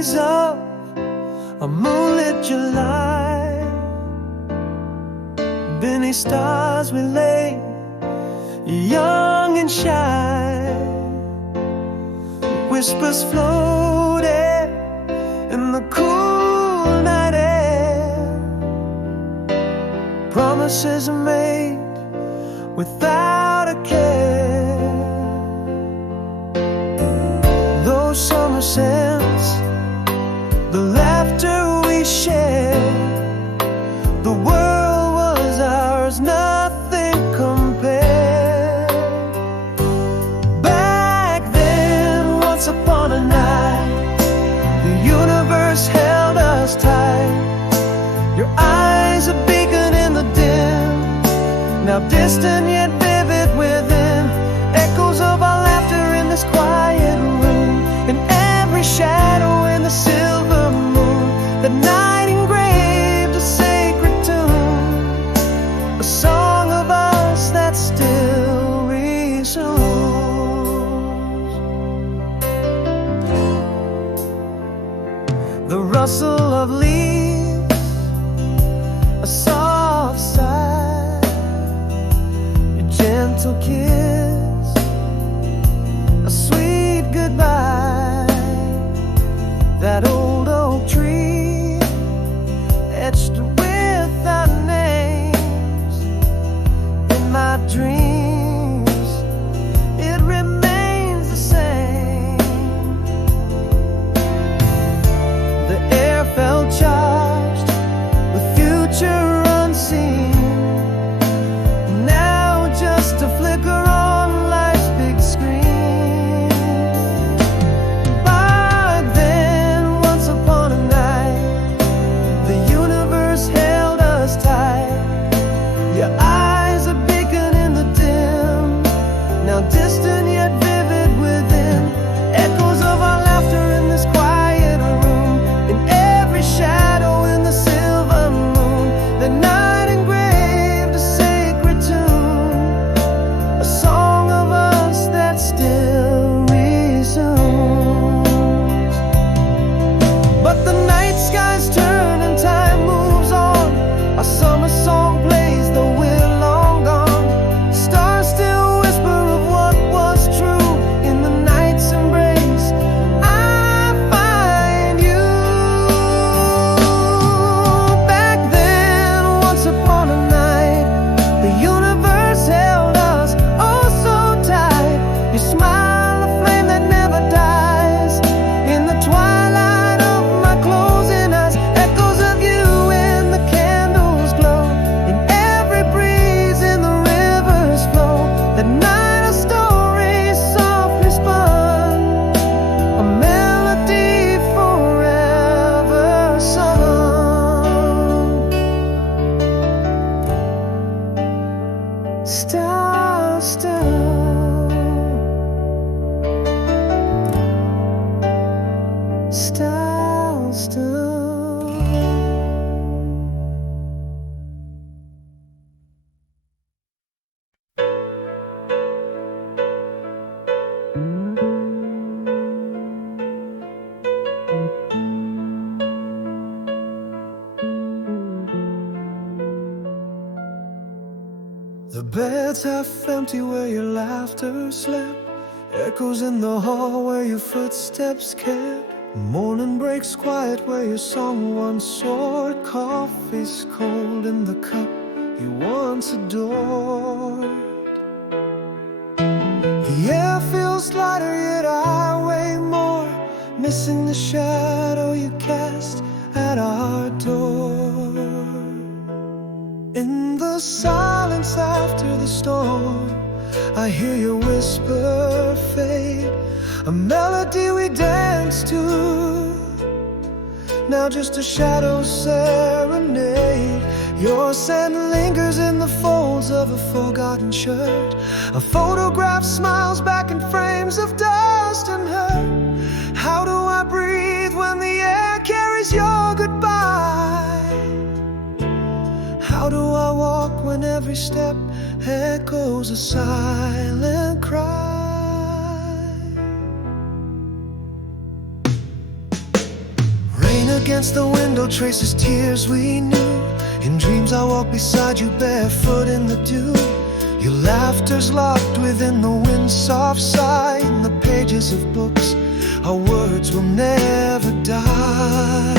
memories of a moonlit July. Beneath stars we lay, young and shy. Whispers floated in the cool night air. Promises made without a care. Those summer scents, the laughter we shared, the world was ours, nothing compared. Back then, once upon a night, the universe held us tight. Your eyes a beacon in the dim, now distant yet vivid within. Echoes of our laughter in this quiet room, in every shadow in the silver moon. The night engraved a sacred tune, a song of us that still resounds. The rustle of leaves, a soft sigh, your gentle kiss, a sweet goodbye. That old oak tree, etched with our names in my dreams, it remains the same. The air felt charged with future unseen, now just a flicker on life's big screen. Back then, once upon a night, the universe held us tight. Your eyes a beacon in the dim, now distant yet vivid within. Echoes of our laughter in this quiet room, in every shadow in the silver moon. The night engraved a sacred tune, a song of us that still resounds. But the night skies turn and time moves on. Our summer song plays though we're long gone. Stars still whisper of what was true in the night's embrace. I find you. Back then, once upon a night, the universe held us oh so tight. Your smile, a flame that never dies. In the twilight of my closing eyes, echoes of you when the candles glow. In every breeze in the river's flow, that night a story softly spun, a melody forever sung. Star, star, star, star. The bed's half empty where your laughter slept, echoes in the hall where your footsteps kept. Morning breaks quiet where your song once soared. Coffee's cold in the cup you once adored. The air feels lighter yet I weigh more, missing the shadow you cast at our door. In the silence after the storm, I hear your whisper fade, a melody we danced to, now just a shadow serenade. Your scent lingers in the folds of a forgotten shirt, a photograph smiles back in frames of dust and hurt. How do I breathe when the air carries your goodbye? How do I walk when every step echoes a silent cry? against the window traces tears we knew. In dreams I walk beside you barefoot in the dew. Your laughter's locked within the wind's soft sigh. In the pages of books, our words will never die.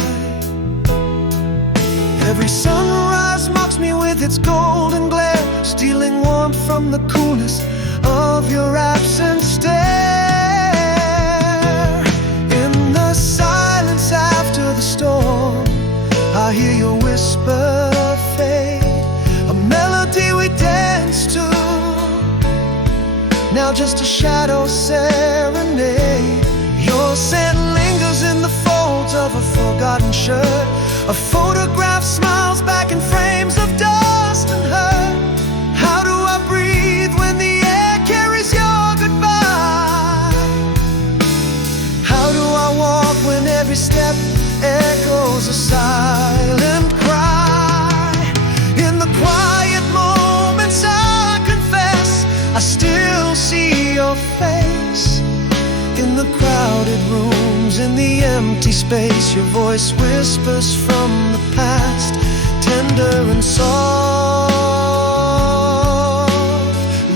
Every sunrise mocks me with its golden glare, stealing warmth from the coolness of your absent stare. In the silence after the storm, I hear your whisper fade, a melody we danced to, now just a shadow serenade. Your scent lingers in the folds of a forgotten shirt. A photograph smiles back in frames of dust and hurt. How do I breathe when the air carries your goodbye? How do I walk when every step echoes a silent cry? In the quiet moments I confess, I still see your face. In the crowded rooms, in the empty space, your voice whispers from the past, tender and soft.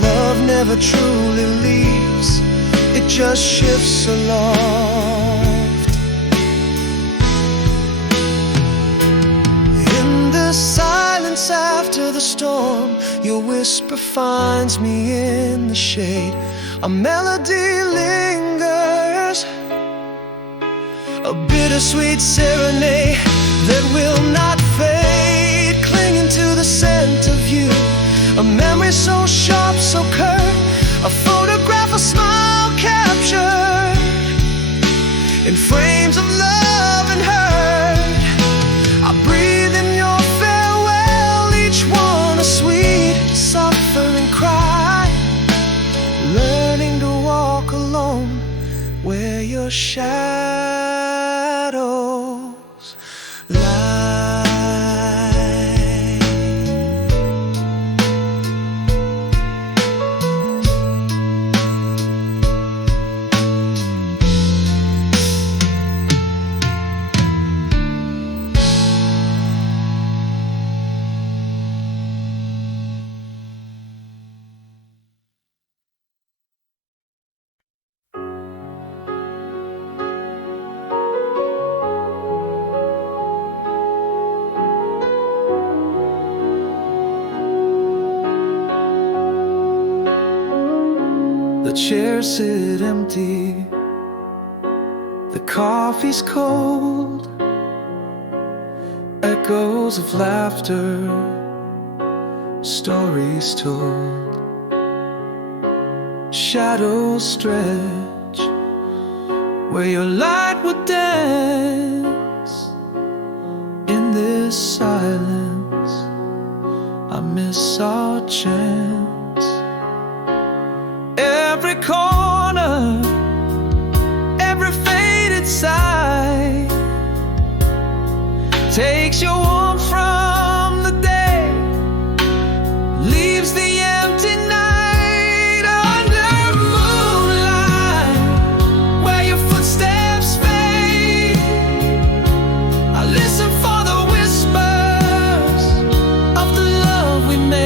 Love never truly leaves, it just shifts aloft. In the silence after the storm, your whisper finds me in the shade. A melody lingers, a bittersweet serenade that will not fade, clinging to the scent of you. A memory so sharp, so curt, a photograph, a smile captured in frames of love and hurt. I breathe in your farewell, each one a sweet, suffering cry, learning to walk alone where your shadows lie. The chairs sit empty, the coffee's cold, echoes of laughter, stories told, shadows stretch where your light would dance. In this silence, I miss our chance. Every corner, every faded side takes your warmth from the day, leaves the empty night under moonlight, where your footsteps fade. I listen for the whispers of the love we made.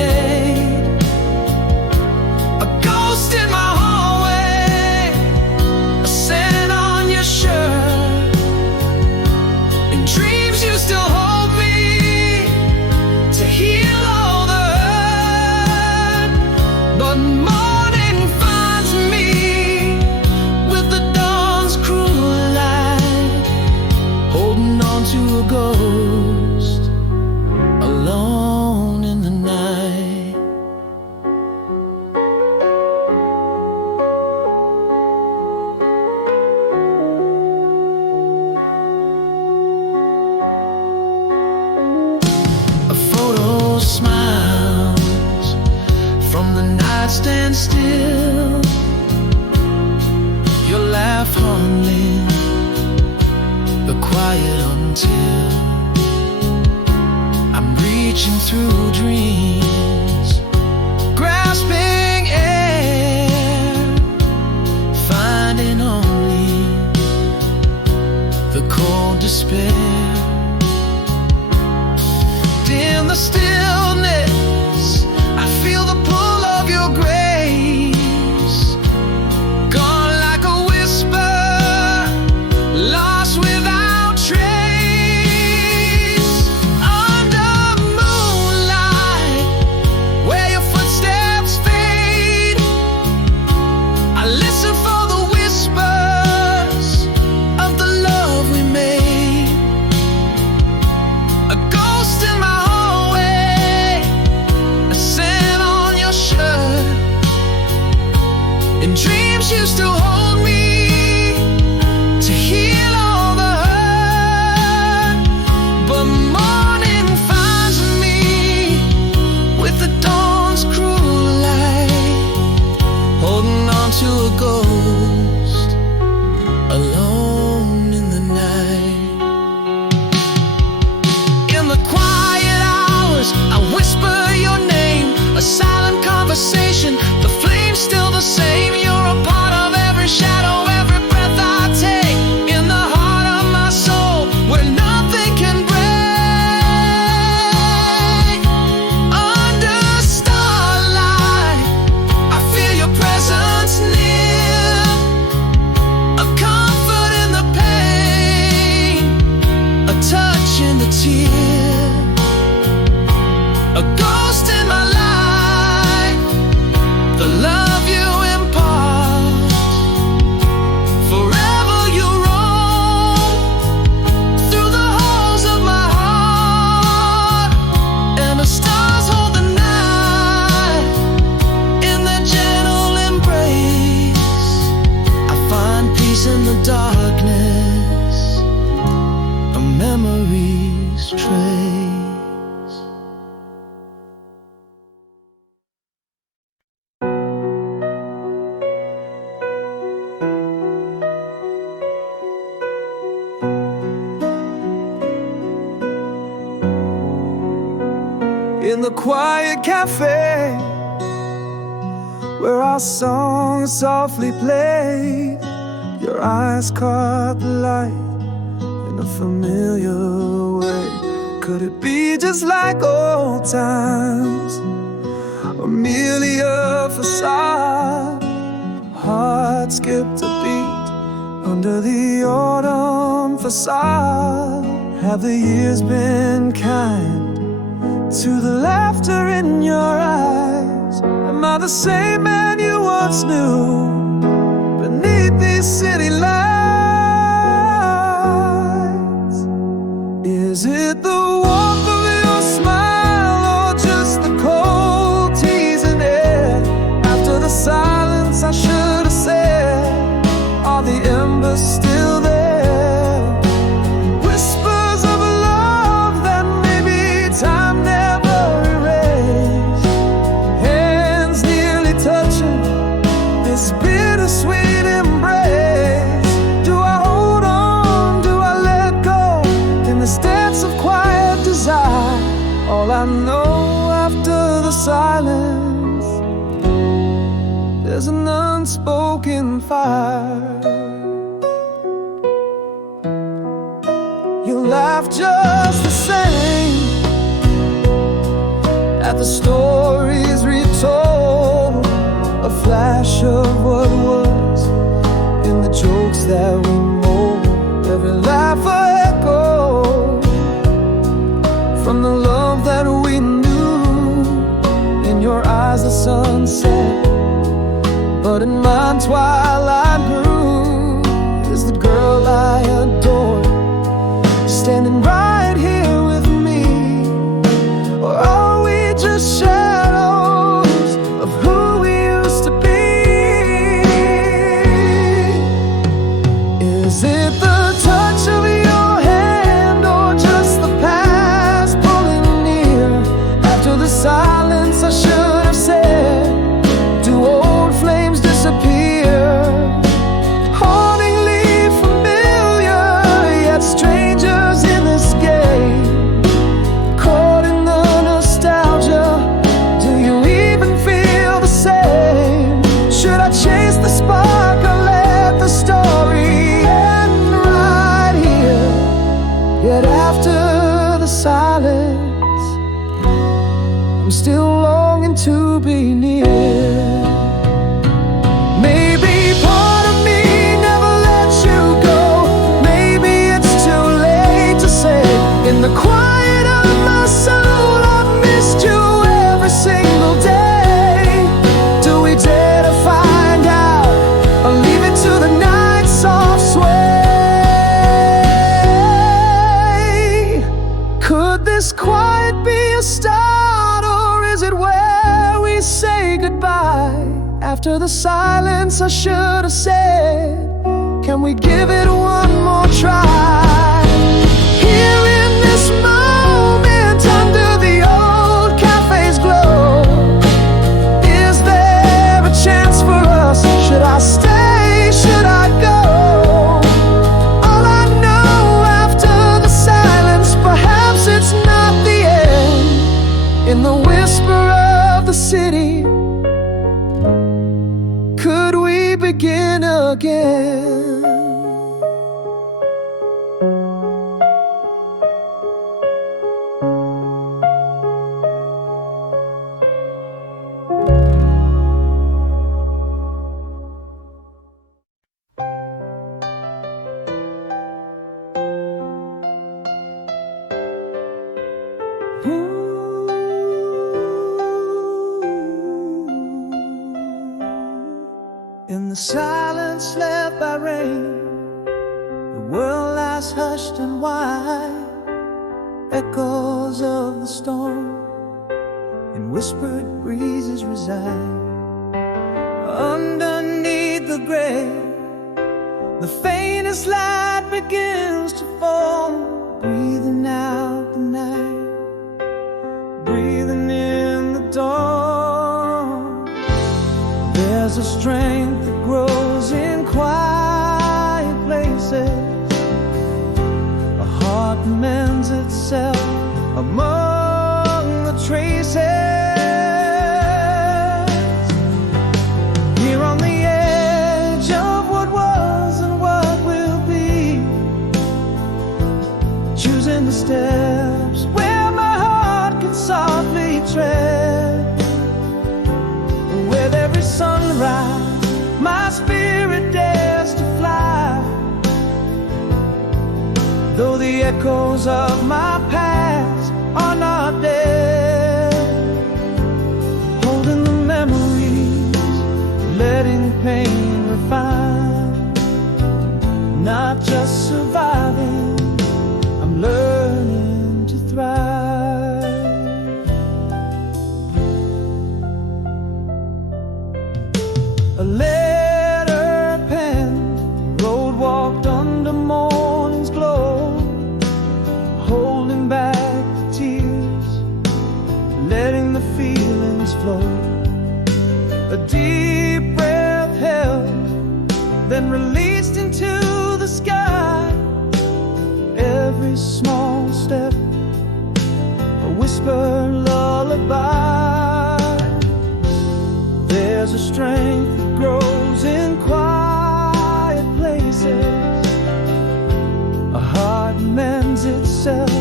A ghost in my hallway, a scent on your shirt. In dreams you still hold me to heal all the hurt. But morning finds me with the dawn's cruel light, holding on to a ghost, alone in the night. A photo smiles from the nightstand still, your laugh humbling the quiet until I'm reaching through dreams, grasping air, finding only the cold despair. In the stillness, I feel the pull of your grace. Gone like a whisper, lost without trace. Under moonlight, where your footsteps fade, I listen for the whispers of the love we made. A ghost in my hallway, a scent on your shirt. In dreams you still hold me to heal all the hurt. But morning finds me with the dawn's cruel light, holding on to a ghost, alone in the night. In the quiet hours, I whisper your name, a silent conversation, the flame's still the same. You're a part of every shadow, every breath I take, in the heart of my soul, where nothing can break. Under starlight, I feel your presence near, a comfort in the pain, a touch in the tear, a ghost in my life, the love you impart. Forever you roam through the halls of my heart, and the stars hold the night in their gentle embrace. I find peace in the darkness, a memory's trace. In the quiet cafe, where our songs softly played, your eyes caught the light in a familiar way. Could it be just like old times, or merely a facade? Heart skipped a beat under the autumn facade. Have the years been kind to the laughter in your eyes? Am I the same man you once knew beneath these city lights? Is it the warmth of your smile, or just the cold teasing air? After the silence I should have said, are the embers still there? Whispers of a love that maybe time never erased. Hands nearly touching this bittersweet embrace. Do I hold on? Do I let go in this dance of quiet desire? All I know after the silence, there's an unspoken fire. You laugh just the same at the stories retold, a flash of what was in the jokes that we mold. Every laugh a echo from the love that we knew. In your eyes the sunset, but in mine twilight grew. Is the girl I adore standing right here with me, or are we just shadows of who we used to be? Is it the touch of your hand, or just the past pulling near? After the silence I should have said, do old flames disappear? I'm still longing to be near. Maybe part of me never let you go. Maybe it's too late to say. In the quiet of my soul, I've missed you every single day. Do we dare to find out, or leave it to the night's soft sway? Could this quiet be a start, or is it where we say goodbye? After the silence I should have said, can we give it one more try? Here in this moment, under the old cafe's glow, is there a chance for us? Should I stay? Should I go? All I know after the silence, perhaps it's not the end. In the whisper of the city, could we begin again? In the silence left by rain, the world lies hushed and wide. Echoes of the storm and whispered breezes reside. Underneath the gray, the faintest light begins to fall. Breathing out the night, breathing in the dawn. There's a strength that grows in quiet places. A heart mends itself among the traces. Here on the edge of what was and what will be, choosing the steps where my heart can softly tread. With every sunrise, my spirit dares to fly. Though the echoes of my past are not dead, holding the memories, letting pain refine. Not just surviving, I'm learning to thrive. A letter penned, road walked under morning's glow, holding back the tears, letting the feelings flow. A deep breath held, then released into the sky. Every small step, a whisper lullaby. There's a strength that grows in quiet places. A heart mends itself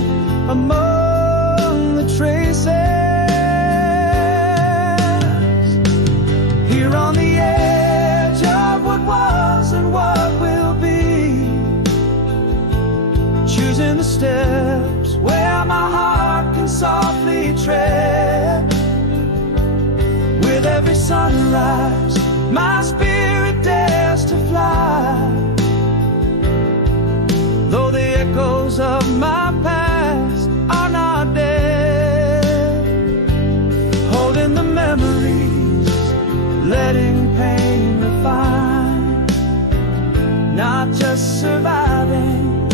among the traces. Here on the edge of what was and what will be, choosing the steps where my heart can softly tread. With every sunrise, my spirit dares to fly. Though the echoes of my past are not dead, holding the memories, letting pain refine. Not just surviving,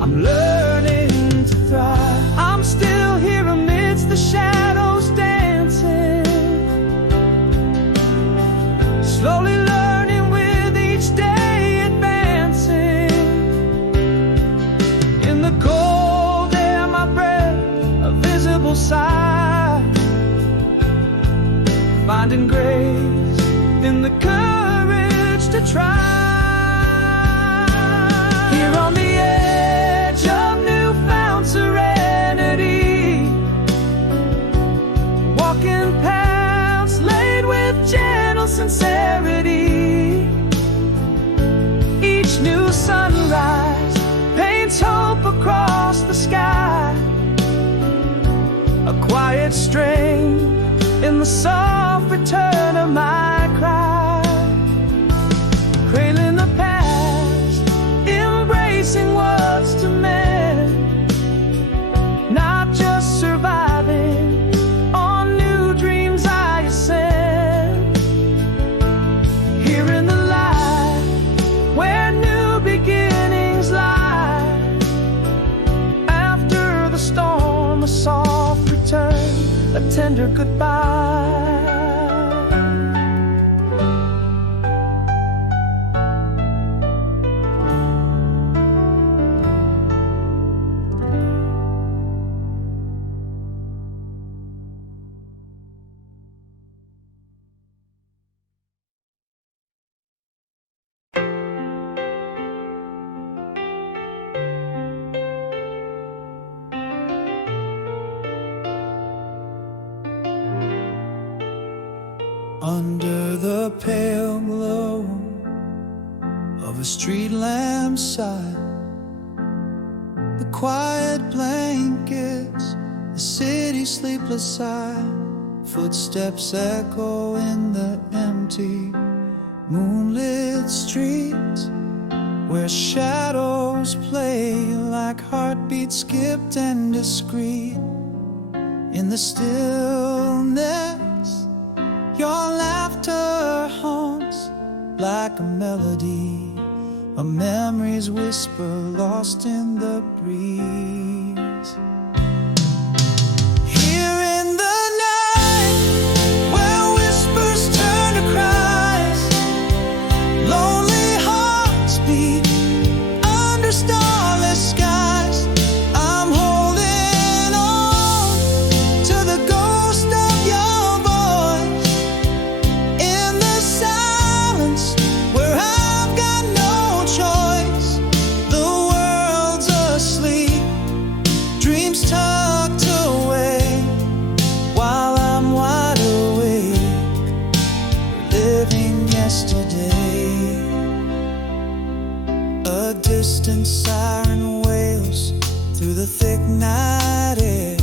I'm learning to thrive. I'm still here amidst the shadows dancing, slowly learning with each day advancing. In the cold air, my breath, a visible sigh, finding grace in the courage to try. Here on the edge of newfound serenity, swoop across the sky, a quiet strain in the soft return of my cry, cradling the past, embracing what's to mend, not just surviving, on new dreams I ascend. Here in the light, where new beginnings lie, after the storm a soft return, a tender goodbye. Under the pale glow of a street lamp's side, the quiet blankets, the city's sleepless sigh, footsteps echo in the empty moonlit streets, where shadows play like heartbeats skipped and discreet. In the stillness, your laughter haunts like a melody, a memory's whisper lost in the breeze. Here in the night, where whispers turn to cries, lonely hearts beat under starless skies. I'm holding on to the ghost of your voice in the silence where I've got no choice. The world's asleep, dreams tucked away, while I'm wide awake, living yesterday. A distant siren wails through the thick night air,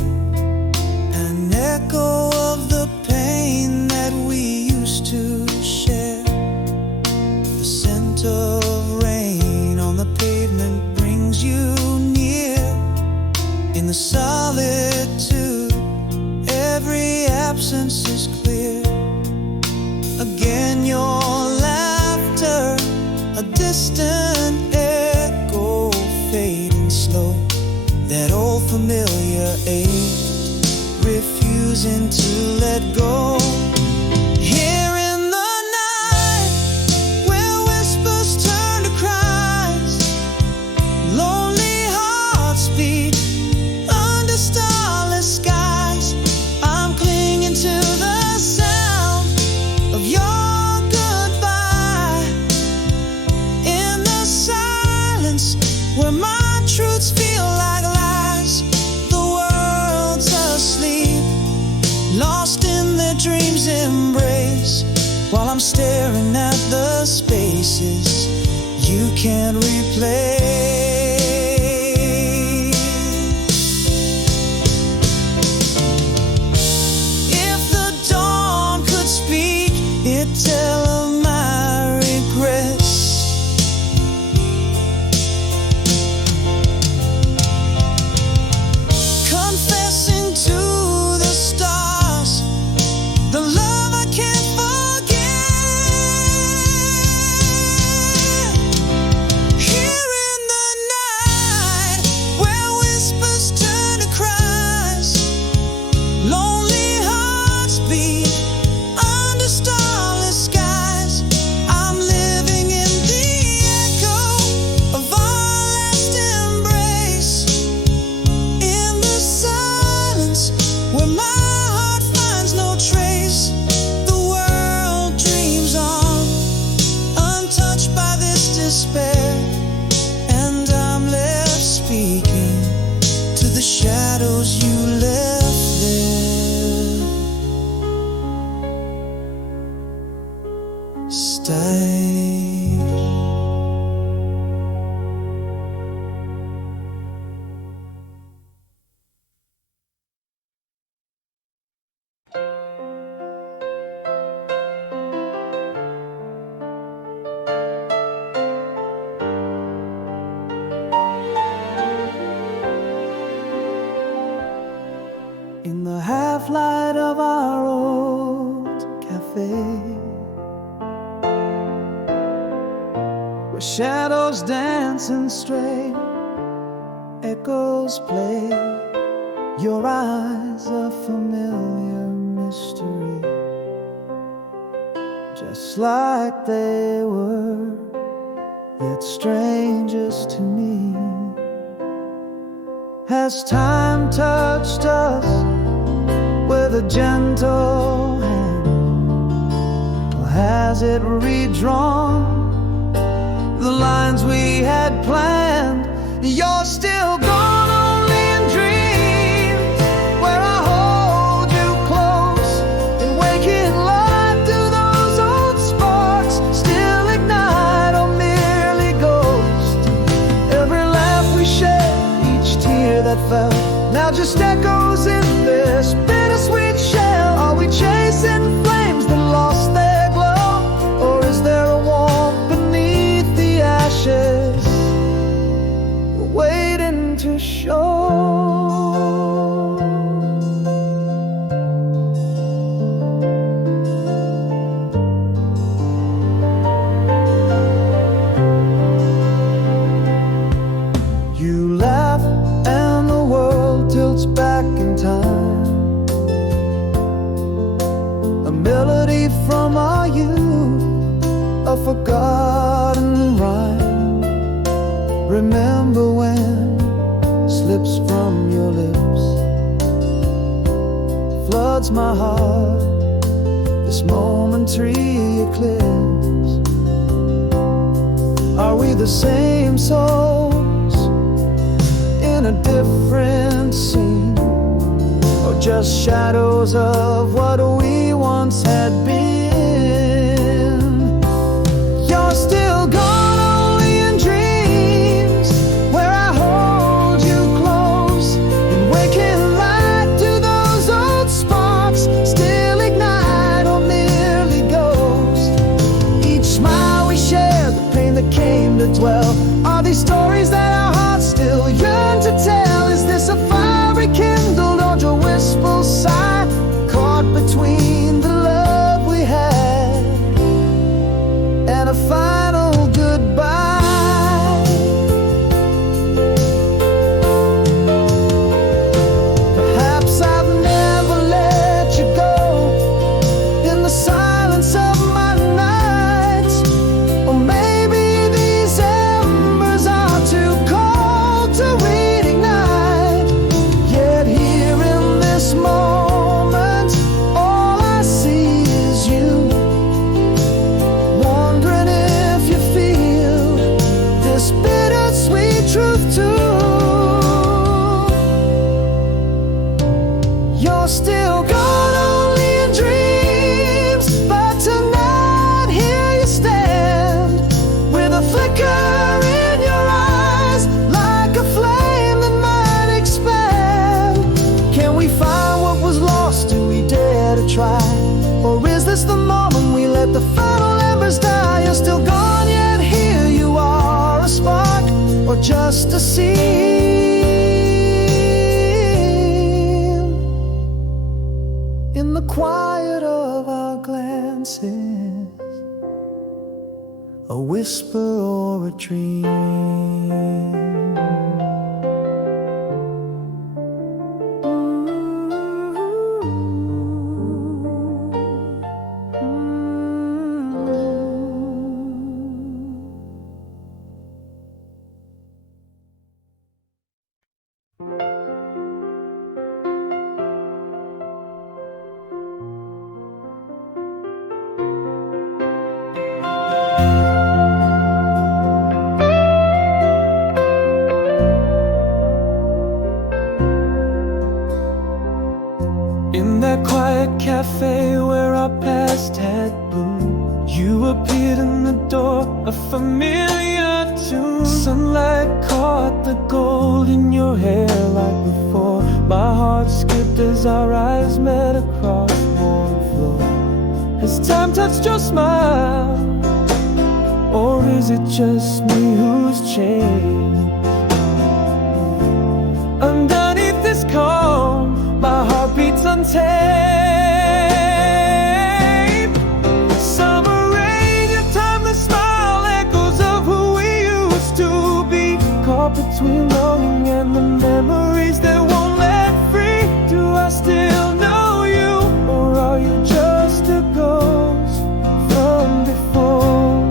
an echo of the pain that we used to share. The scent of rain on the pavement brings you near. In the solitude, every absence is clear. Again your laughter, a distant echo fading slow, that old familiar ache, refusing to let go. Here in the night, where whispers turn to cries, lonely hearts beat under starless skies. I'm clinging to the sound of your goodbye, in the silence where my truths feel like lies. The world's asleep, lost in their dreams' embrace, while I'm staring at the spaces you can't replace. If the dawn could speak, it'd tell of my regrets. Confessing to the stars the love I can't forget. Here in the in the half-light of our old cafe, where shadows dance and stray, echoes play. Your eyes a familiar mystery, just like they were, yet strangers to me. Has time touched us with a gentle hand, or has it redrawn the lines we had planned? You're still gone only in dreams, where I hold you close. In waking life, do those old sparks still ignite or merely ghost? Every laugh we shared, each tear that fell, now just echoes in this bittersweet shell. Are we chasing flames that lost their glow, or is there a warmth beneath the ashes waiting to show? You laugh and the world tilts back in time, a melody from our youth, a forgotten rhyme. Remember when slips from your lips, floods my heart, this momentary eclipse. Are we the same souls in a different scene, or just shadows of what we once had been? You're still gone only in dreams, where I hold you close. In waking light, do those old sparks still ignite or merely ghost? Each smile we share, the pain that came to dwell, are these stories that our hearts still yearn to tell? Is this a fire rekindled or just a wistful sigh, caught between the love we had and a final goodbye? Perhaps I've never let you go in the silence of my nights, or maybe these embers are too cold to reignite. Yet here in this moment, all I see is you, wondering if you feel this bittersweet truth too. You're still gone only in dreams, but tonight here you stand, with a flicker in your eyes, like a flame that might expand. Can we find what was lost? Do we dare to try? Or is this the moment we let the final embers die? You're still gone, yet here you are, a spark or just a scene in the quiet of our glances, a whisper or a dream. In that quiet cafe where our past had bloomed, you appeared in the door, a familiar tune. Sunlight caught the gold in your hair like before. My heart skipped as our eyes met across the warm floor. Has time touched your smile, or is it just me who's changed? Underneath this calm, my heart beats tape. Summer rain, your timeless smile, echoes of who we used to be. Caught between longing and the memories that won't let free. Do I still know you, or are you just a ghost from before?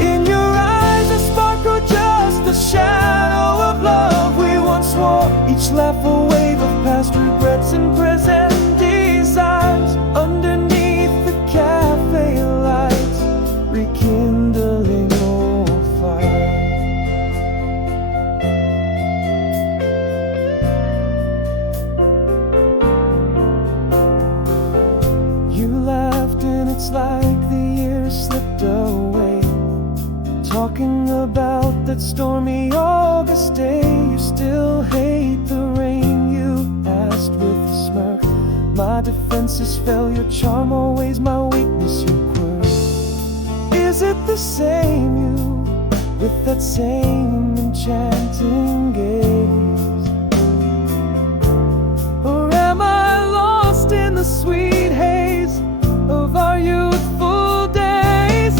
In your eyes a sparkle, just a shadow of love we once swore. Each laugh a wave of past regrets and present desires. Underneath the cafe lights, rekindling old fire. You laughed and it's like the years slipped away. Talking about that stormy August day. You still hate the rain, you asked with a smirk. My defenses fell, your charm always my weakness, your quirk. Is it the same you, with that same enchanting gaze? Or am I lost in the sweet haze of our youthful days?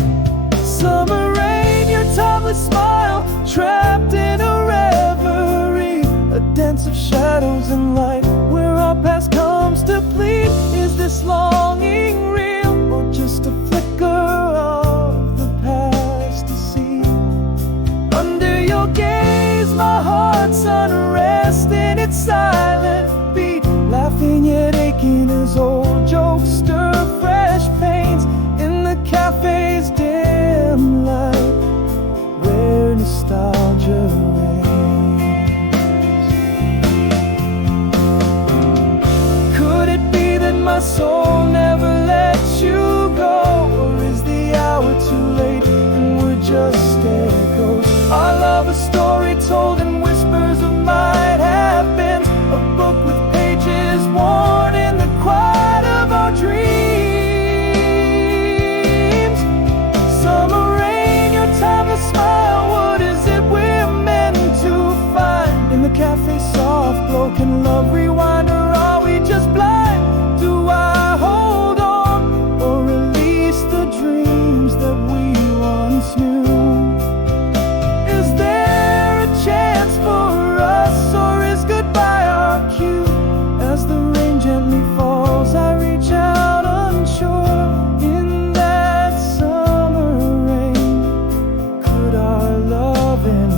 Summer rain, your timeless smile, trapped in a reverie, a dance of shadows and light, where our past comes to plead. Is this longing real, or just a flicker of the past to see? Under your gaze, my heart's unrest in its silent beat, laughing yet aching as old jokes stir fresh pains in the cafe's dim light, where nostalgia reigns. Could it be that my soul never lets you go, or is the hour too late and we're just echoes? Our love a story told in whispers of might have been, a book with pages worn in the quiet of our dreams. Summer rain, your timeless smile, what is it we're meant to find? In the cafe soft glow, can love rewind, or are we just blind? Do I hold on, or release the dreams that we once knew? Is there a chance for us, or is goodbye our cue? As the rain gently falls, I reach out unsure. In that summer rain, could our love endure?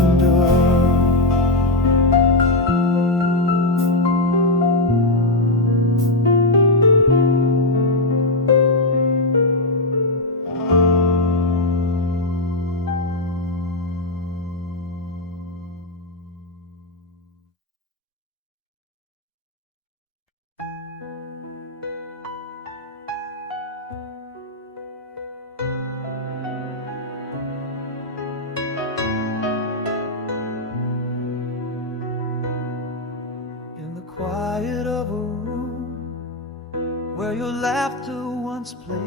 In the quiet of a room where your laughter once played,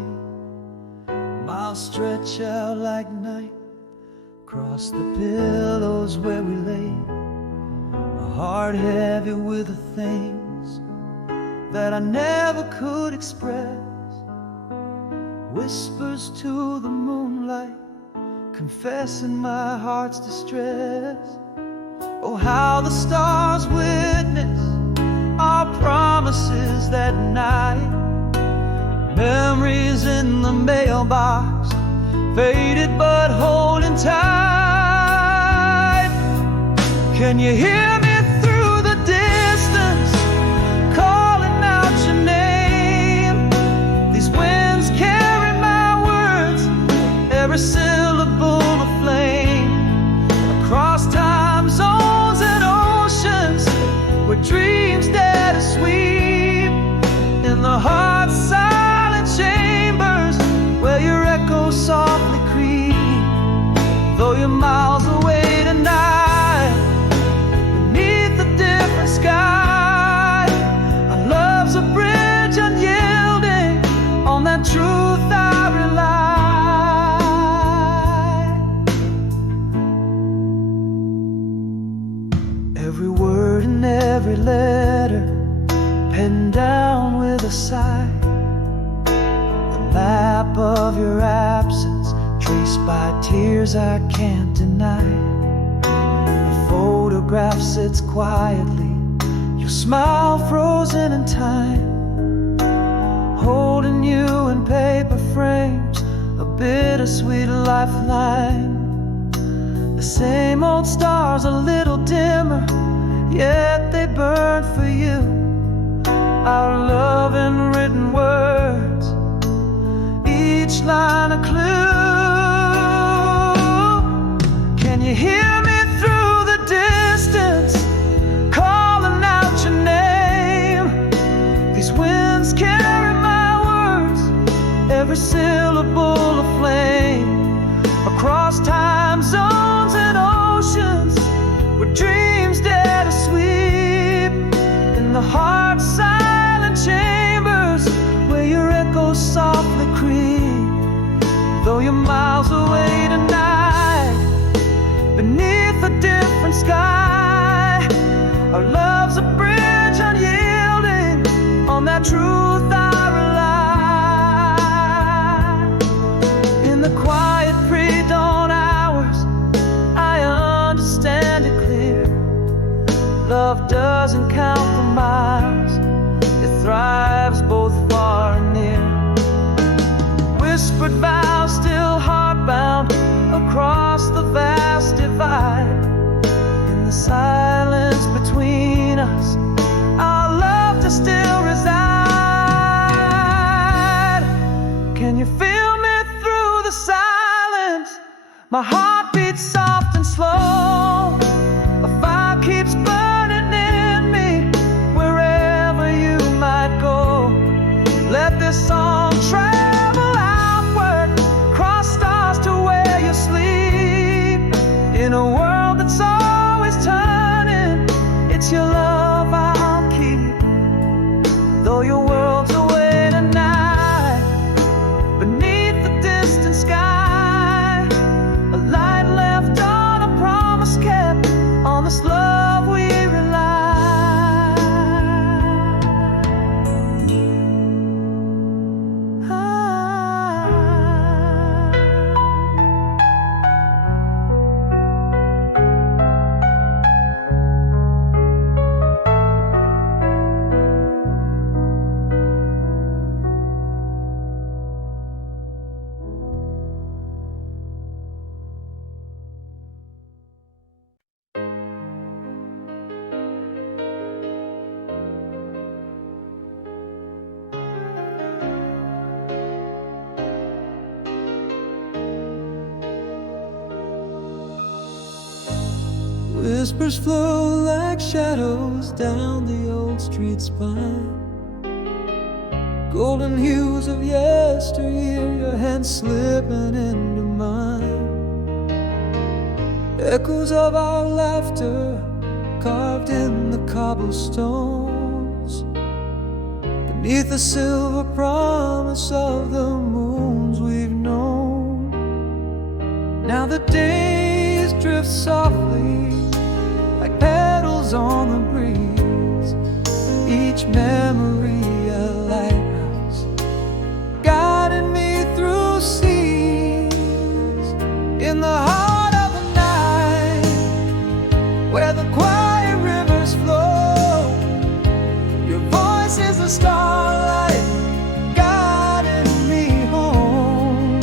miles stretch out like night across the pillows where we lay. A heart heavy with the things that I never could express. Whispers to the moonlight, confessing my heart's distress. Oh, how the stars witness our promises that night. Memories in the mailbox, faded but holding tight. Can you hear me through the distance, calling out your name? These winds carry my words, every syllable a flame. Across time zones and oceans, where dreams dare to sweep. In the heart's silent chambers, where your echo softly creep. Though you're miles away tonight, beneath a different sky, our love's a bridge unyielding, on that truth I rely. Every word and every letter pinned down with a sigh. The map of your absence, traced by tears I can't deny. A photograph sits quietly, your smile frozen in time, holding you in paper frames, a bittersweet lifeline. The same old stars a little dimmer, yet they burn for you. Our love in written words, each line a clue. Can you hear me through the distance, calling out your name? These winds carry my words, every syllable aflame. Across time zones and oceans, where dreams dare to sweep. In the heart's silent chambers, where your echoes softly creep. Though you're miles away tonight, beneath a different sky, our love's a bridge unyielding, on that truth I rely. In the quiet pre-dawn hours, I understand it clear. Love doesn't count the miles, it thrives both far and near. Whispered vows still heartbound across the vast divide. In the silence between us, our love to still reside. Can you feel me through the silence? My heart beats soft and slow. A fire keeps burning in me, wherever you might go. Let this song travel outward, cross stars to where you sleep. In a world that's always turning, it's your love I'll keep. Though your world's away tonight, beneath the distant sky, a light left on, a promise kept, on this love we rely. Whispers flow like shadows down the old street spine. Golden hues of yesteryear, your hand slipping into mine. Echoes of our laughter carved in the cobblestones, beneath the silver promise of the moons we've known. Now the days drift softly like petals on the breeze, each memory a lighthouse guiding me through seas. In the heart of the night, where the quiet rivers flow, your voice is the starlight guiding me home.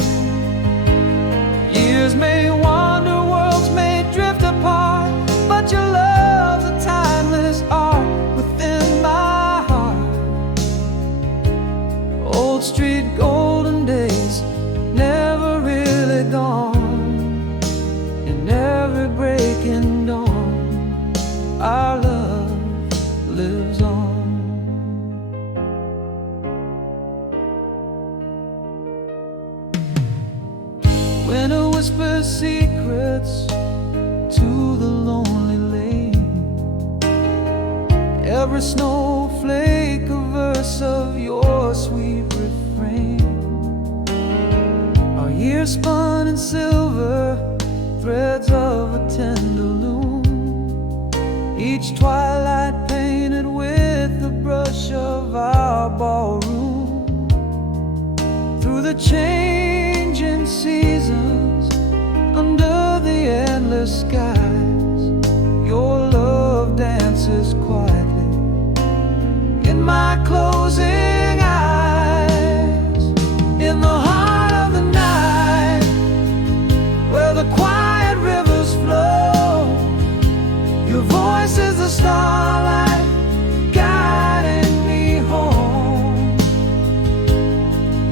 Years may wander, worlds may drift apart, but your love's a timeless art within my heart. Old street golden days, never really gone. In every breaking dawn, our love lives on. Winter whispers secrets to the lonely lane. Every snowflake a verse of your sweet refrain. Our years spun in silver, threads of a tender loom, each twilight painted with the brush of our ballroom. Through the changing seasons, under the endless skies, your love dances quietly in my closing eyes. In the heart of the night, where the quiet rivers flow, your voice is the starlight guiding me home.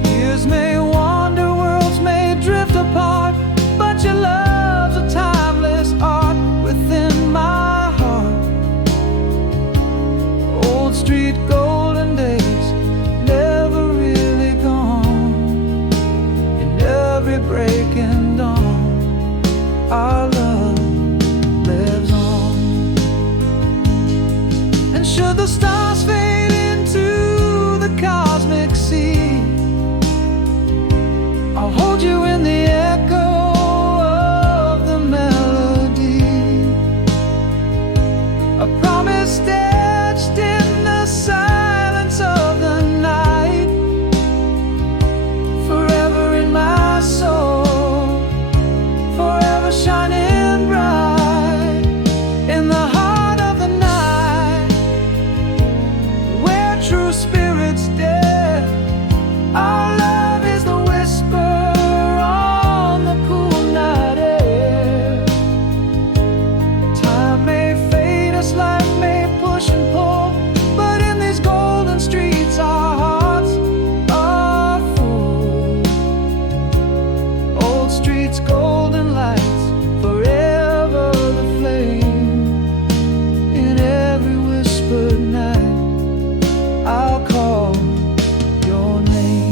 Years may wander, worlds may drift apart, but your love's a timeless art within my heart. Old street golden days, never really gone. In every breaking dawn, our love lives on. And should the stars fade into the cosmic sea, I'll hold you in the echo of the melody. A promise stitched in the silence of the night, forever in my soul, forever shining bright. In the heart of the night, where true spirits dare, our love is the whisper on the cool night air. Time may fade us, life may push and pull, but in these golden streets our hearts are full. Old streets, golden lights, forever the flame. In every whispered night, I'll call your name.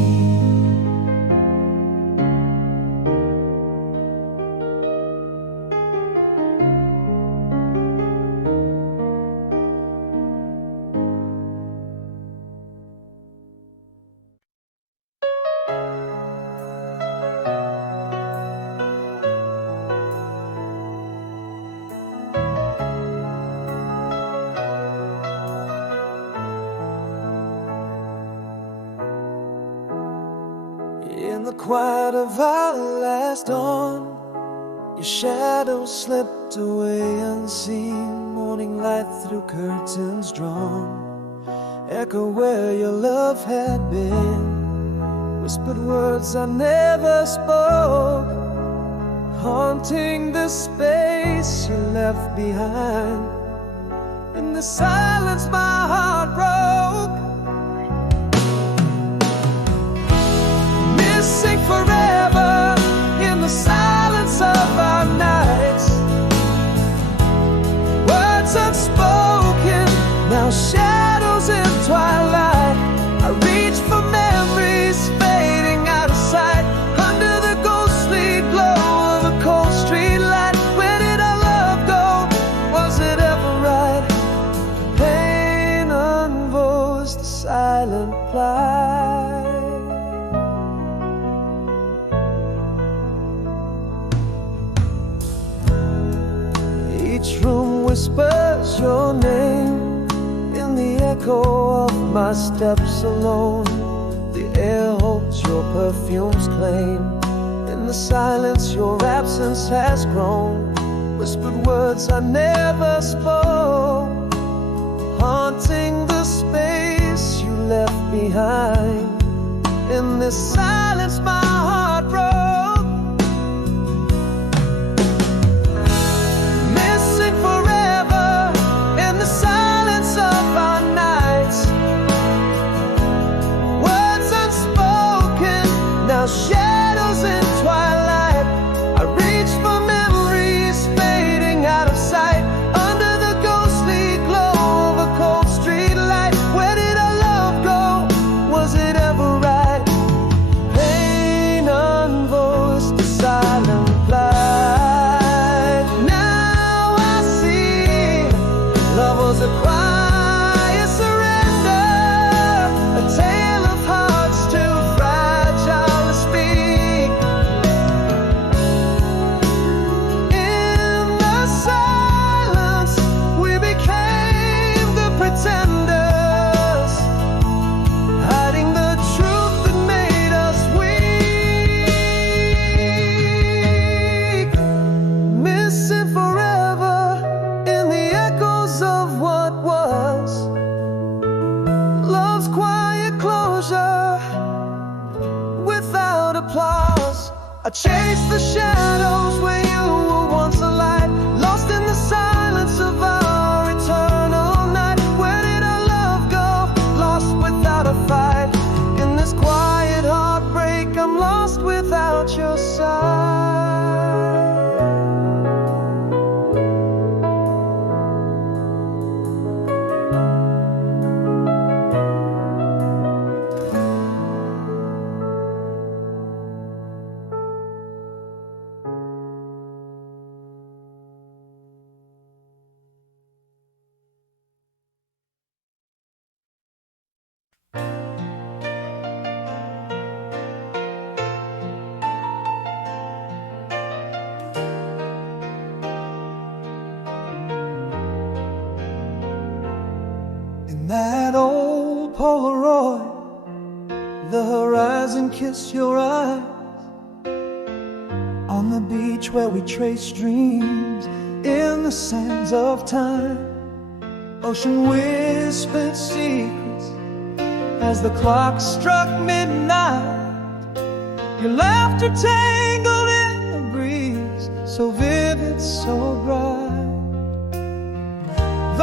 In the quiet of our last dawn, your shadow slipped away unseen. Morning light through curtains drawn echo where your love had been. Whispered words I never spoke, haunting the space you left behind. In the silence my heart broke, missing forever in the silence of our nights. Words unspoken, now shadows in twilight. I reach for memories fading out of sight, under the ghostly glow of a cold street light. Where did our love go? Was it ever right? Pain unvoiced, the silent plight. Each room whispers your name in the echo of my steps alone. The air holds your perfume's claim. In the silence your absence has grown. Whispered words I never spoke, haunting the space you left behind. In this silence my heart broke, forever in the silence of our nights. Words unspoken, now shadows in twilight. I reach for memories fading out of sight, under the ghostly glow of a cold street light. Where did our love go? Was it ever right? Pain unvoiced, the silent plight. Now I see love was a quiet surrender, a tale of hearts too fragile to speak. In the silence we became the pretenders, was. Love's quiet closure without applause. I chased the shadows where you were once a light, lost in the silence of our eternal night. Where did our love go? Lost without a fight. In this quiet heartbreak, I'm lost without your side. That old Polaroid, the horizon kissed your eyes. On the beach where we traced dreams in the sands of time. Ocean whispered secrets as the clock struck midnight. Your laughter tangled in the breeze, so vivid, so bright.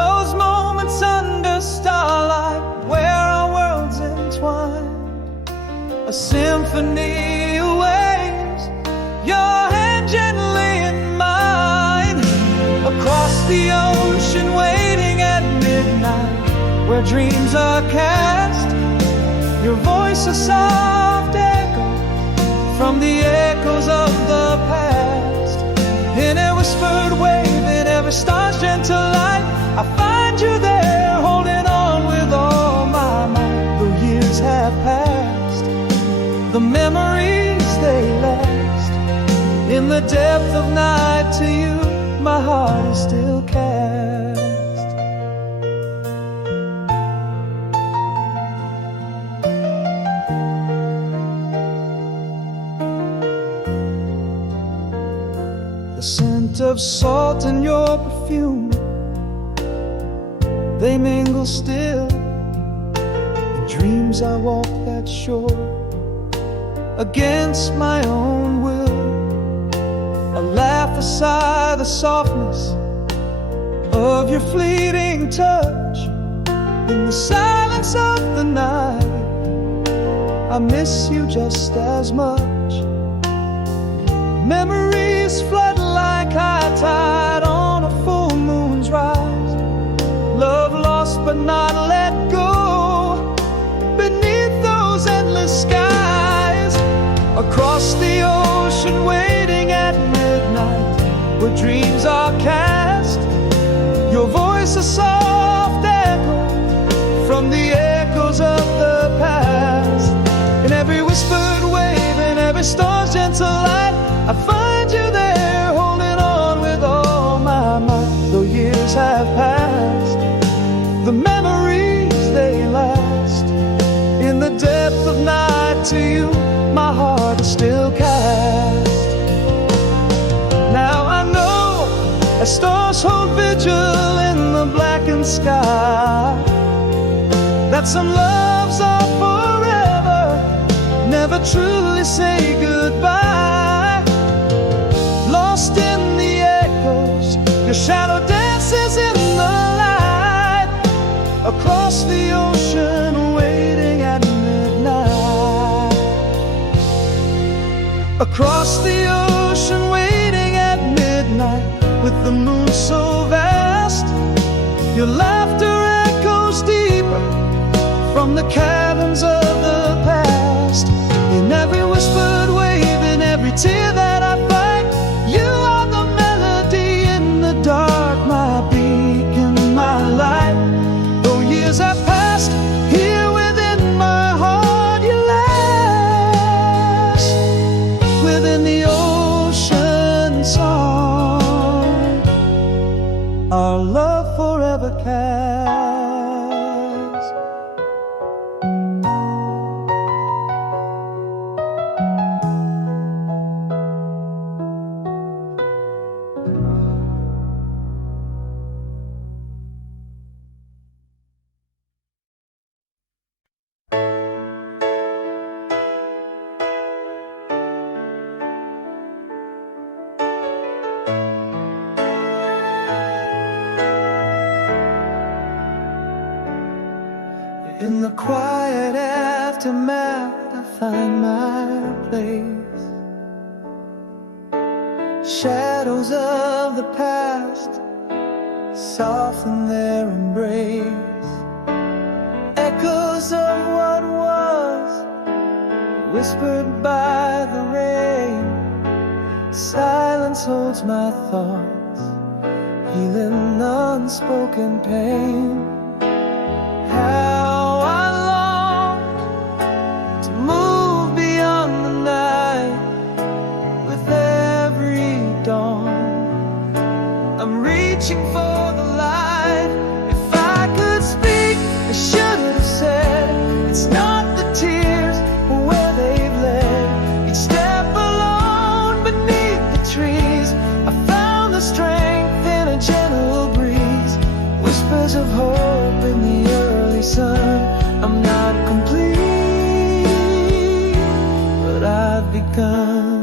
Those moments under starlight, where our worlds entwined, a symphony of waves, your hand gently in mine. Across the ocean, waiting at midnight, where dreams are cast, your voice a soft echo from the echoes of the past. In a whispered wave, in every star's gentle light, I find you there, holding on with all my might. Though years have passed, the memories they last. In the depth of night, to you my heart is still cast. The scent of salt and your perfume, they mingle still. In dreams I walk that shore against my own will. A laugh, a sigh, the softness of your fleeting touch. In the silence of the night, I miss you just as much. Memories flood like high tide on a full moon's rise. Love lost but not let go beneath those endless skies. Across the ocean, waiting at midnight, where dreams are cast, your voice a soft echo from the echoes of the past. In every whispered wave, in every star's gentle light, I find you there, holding on with all my might. Though years have passed, the memories they last. In the depth of night, to you my heart is still cast. Now I know, as stars hold vigil in the blackened sky, that some loves are forever, never truly say goodbye. Lost in the echoes, your shadow dances in the light. Across the ocean, waiting at midnight. Across the ocean, waiting at midnight, with the moon so vast, your laughter echoes deeper from the caverns of the past. In every whispered wave, in every tear that I fight, you are the melody in the dark, my beacon, my light. Though years have passed, here within my heart you last. Within the ocean song, our love forever cast. In the quiet aftermath, I find my place. Shadows of the past soften their embrace. Echoes of what was, whispered by the rain. Silence holds my thoughts, healing unspoken pain. How I long to move beyond the night. With every dawn, I'm reaching for the light. If I could speak, I should have said, it's not the tears, but where they've led. Each step alone beneath the trees, I found the strength in a gentle breeze. Whispers of hope in the early sun. I'm not complete, but I've begun.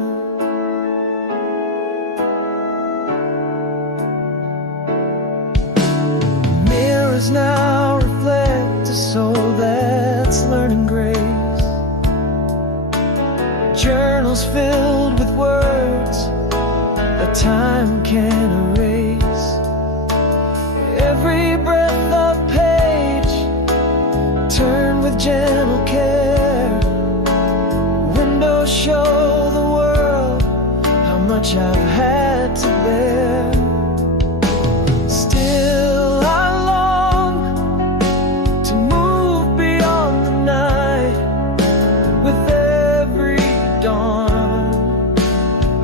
Mirrors now reflect a soul that's learning grace. Journals filled with words that time can't erase. Every breath of page turn with gentle care. Windows show the world how much I've had to bear. Still I long to move beyond the night. With every dawn,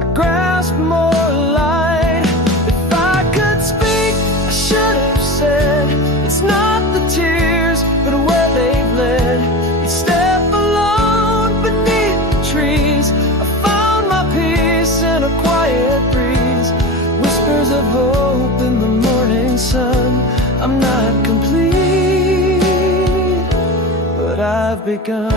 I grasp more light. If I could speak, I should have said, it's not the tears, but where they've led. Each step alone beneath the trees, I found my peace in a quiet breeze. Whispers of hope in the morning sun. I'm not complete, but I've begun.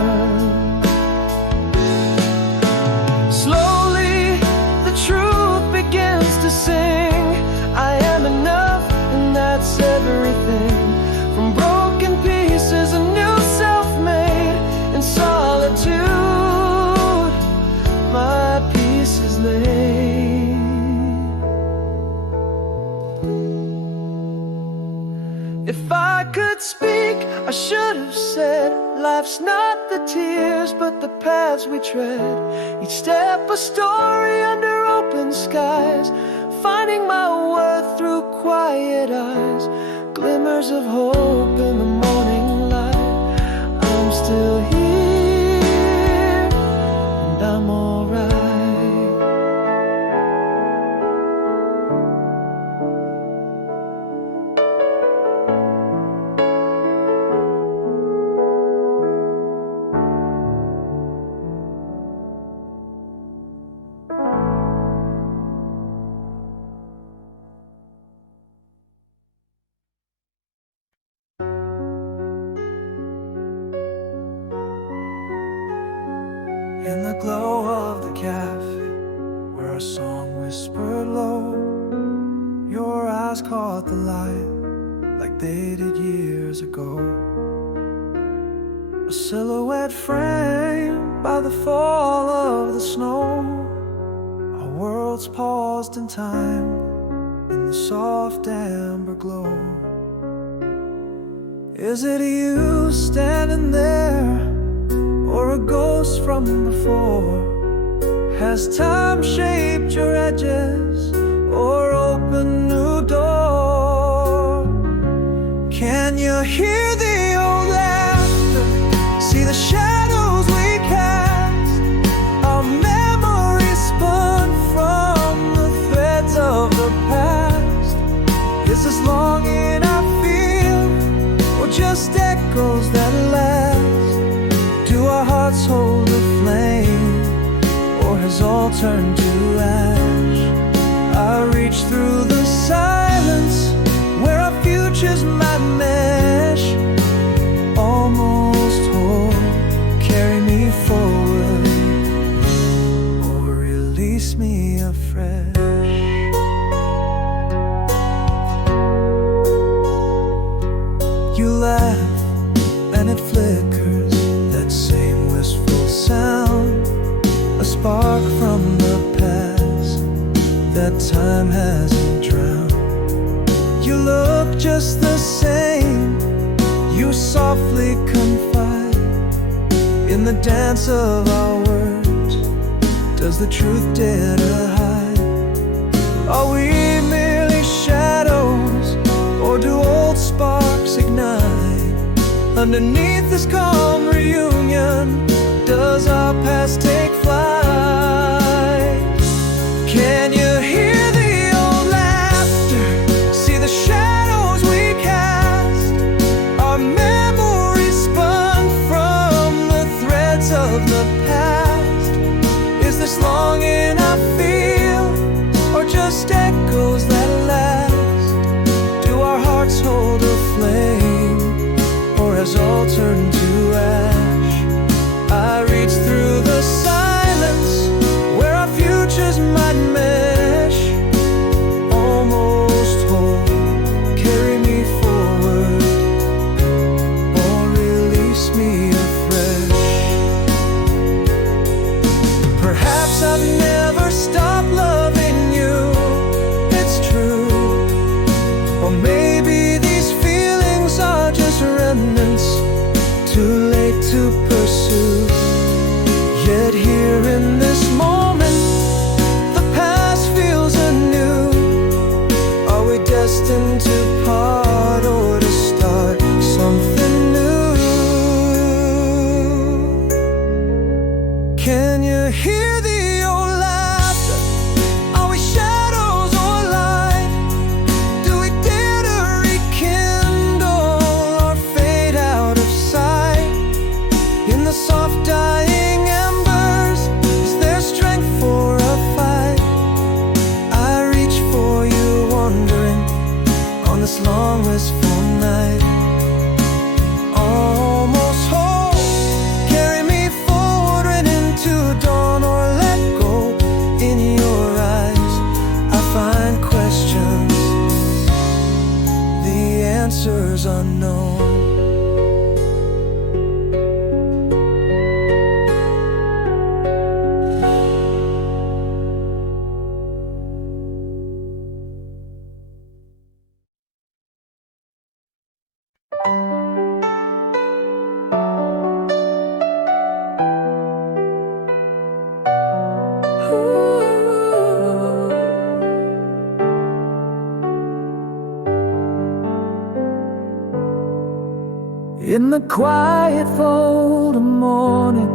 Slowly the truth begins to sing. I am enough, and that's everything. From broken pieces, a new self made. In solitude, my peace is laid. If I could speak, I should have said, life's not the tears, but the paths we tread. Each step a story under open skies. Finding my worth through quiet eyes. Glimmers of hope in the morning light. I'm still here, and I'm alright. In the glow of the cafe, where our song whispered low, your eyes caught the light like they did years ago. A silhouette framed by the fall of the snow. Our worlds paused in time in the soft amber glow. Is it you standing there, or a ghost from before? Has time shaped your edges, or opened new door? Can you hear the old laughter? See the shadows we cast? Our memories spun from the threads of the past. Is this longing I feel, or just echoes that last? Do our hearts hold a flame, or has all turned to ash? I reach through the silence where our futures might mesh. Almost whole, carry me forward, or release me afresh. You laugh and and it flickers, that same wistful sound, a spark from the past that time hasn't drowned. You look just the same, you softly confide in the dance of our words. Does the truth dare to hide? Are we merely shadows, or do old sparks ignite? Underneath this calm reunion, does our past take flight? Can you hear the old laughter? See the shadows we cast? Our memories spun from the threads of the past. Is this longing I feel, or just echoes that last? Do our hearts hold a flame, or has all turned to ash? I reach through the silence where our futures might mesh. Almost whole, carry me forward, or release me afresh. Perhaps I've never stopped loving you, it's true. Or maybe these feelings are just remnants, too late to pursue. Yet here in this moment, the past feels anew. Are we destined to part, or to start something new? Can you hear the old laughter? Are we shadows or light? Do we dare to rekindle or fade out of sight? In the soft dying embers, is there strength for a fight? I reach for you, wandering on this long wistful night. Almost whole, carry me forward and into dawn, or let go. In your eyes I find questions, the answers unknown. In the quiet fold of morning,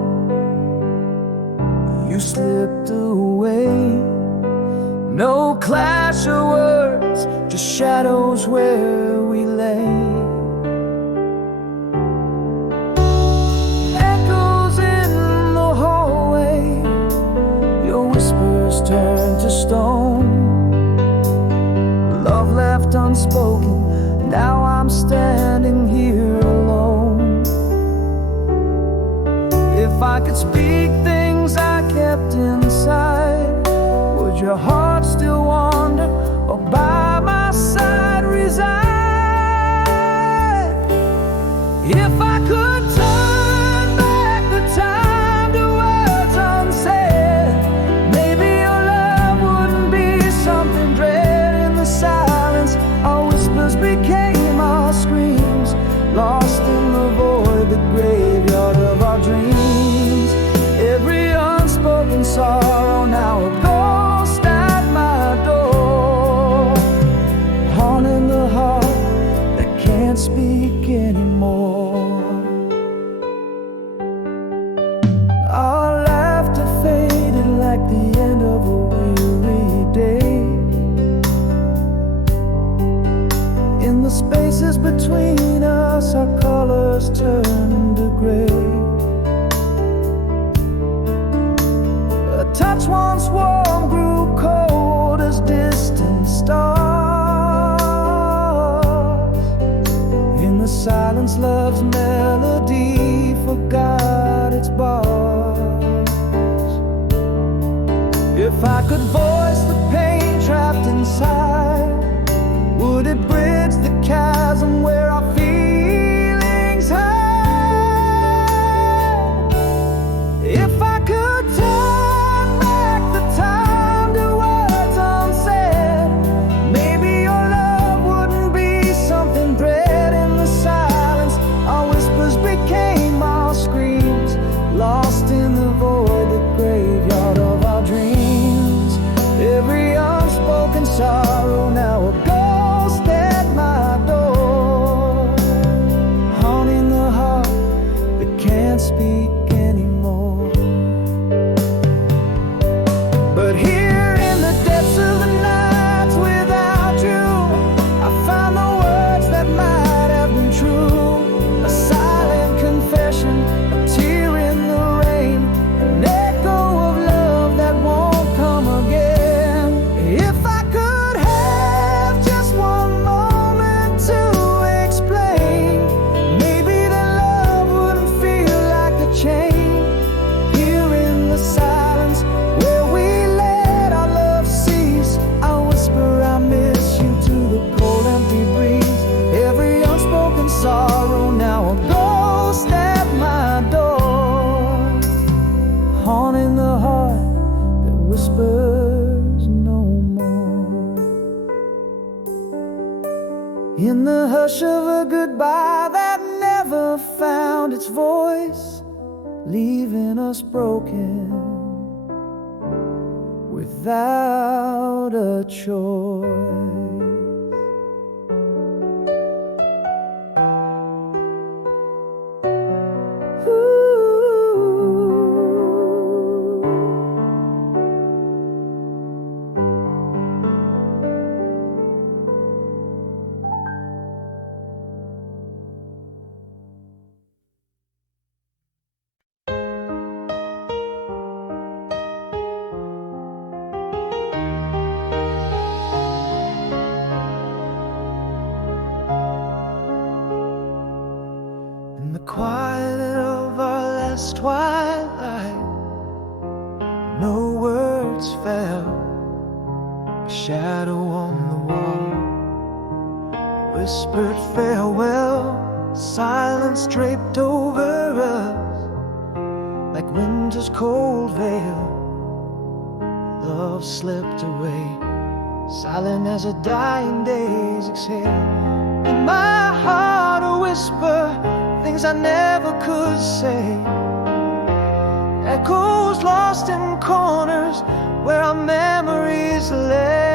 you slipped away. No clash of words, just shadows where we lay. Echoes in the hallway, your whispers turned to stone. Love left unspoken, now I'm standing here alone. If I could speak things I kept inside, would your heart still wander, or by my side reside? If I could turn back the time to words unsaid, maybe your love wouldn't be something dread. In the silence, our whispers became our screams, lost in the void, the graveyard of our dreams. Every unspoken sorrow, now a ghost at my door, haunting the heart that can't speak anymore. Our laughter faded like the end of a weary day. In the spaces between us, our colors turned to gray. A touch once warm grew cold as distant stars. In the silence, love's melody forgot its bars. If I could voice the pain trapped inside, would it bridge the chasm where our feelings hide? speak anymore. But here in the depths of the nights without you, I found the words that might have been true. A silent confession, a tear in the rain, an echo of love that won't come again. If I could have just one moment to explain, maybe the love wouldn't feel like a chain. Here in the silence where we let our love cease, I whisper I miss you to the cold empty breeze. Every unspoken sorrow now a ghost at my door, haunting the heart that whispers no more. In the hush of a goodbye that never found its voice, leaving us broken without a choice. In the quiet of our last twilight, no words fell, a shadow on the wall, whispered farewell, silence draped over us like winter's cold veil. Love slipped away, silent as a dying day's exhale. In my heart a whisper, things I never could say, echoes lost in corners where our memories lay.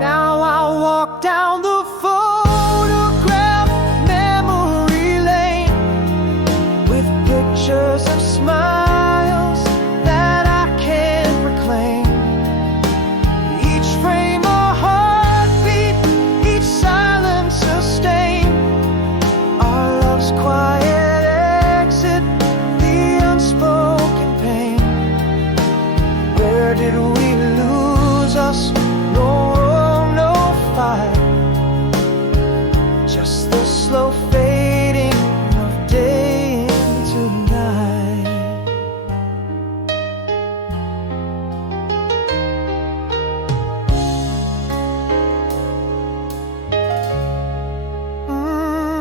Now I walk down the photograph memory lane with pictures of smiles that I can't reclaim. Each frame a heartbeat, each silence a stain. Our love's quiet exit, the unspoken pain. Where did we lose us? No road, no fight, just the slow fading of day into night.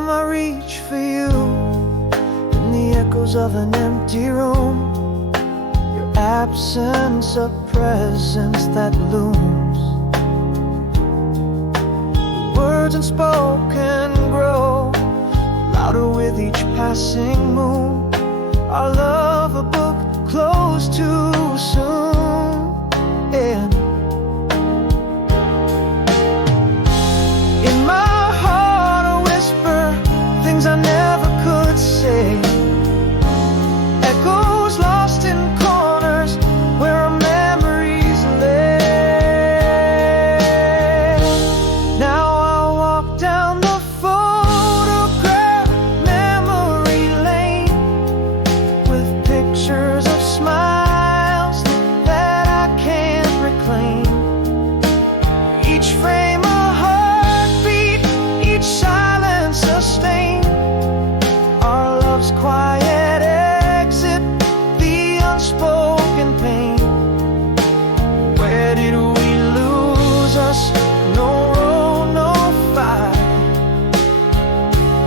I reach for you in the echoes of an empty room, your absence a presence that looms. The words unspoken grow louder with each passing moon. Our love a book closed too soon. And in my heart a whisper, things I never could say, echoes lost in corners where our memories lay. Now I walk down the photograph memory lane with pictures of smiles that I can't reclaim. Each frame a heartbeat, each silence a stain. Our love's quiet exit, the unspoken pain. Where did we lose us? No road, no fight,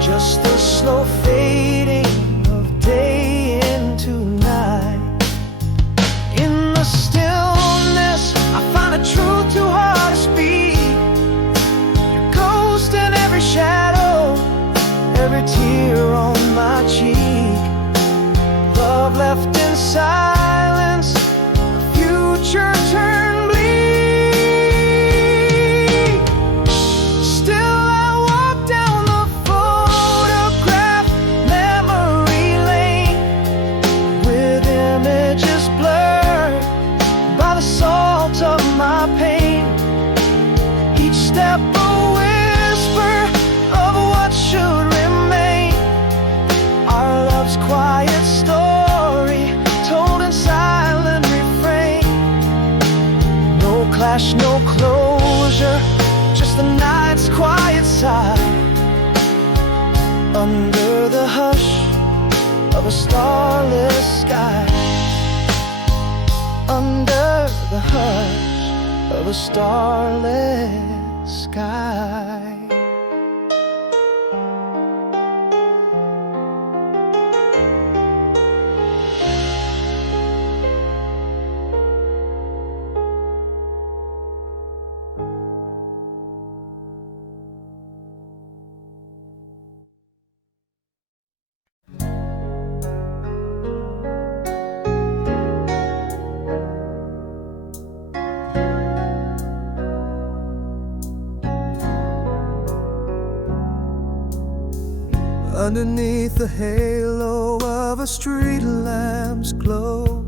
just the slow fading of day into night. In the stillness I find a truth too hard to speak. Your ghost in every shadow, every tear on my cheek. Love left in silence, a future turned bleak. Still I walk down the photograph a starless sky, under the hush of a starless sky. Underneath the halo of a street lamp's glow,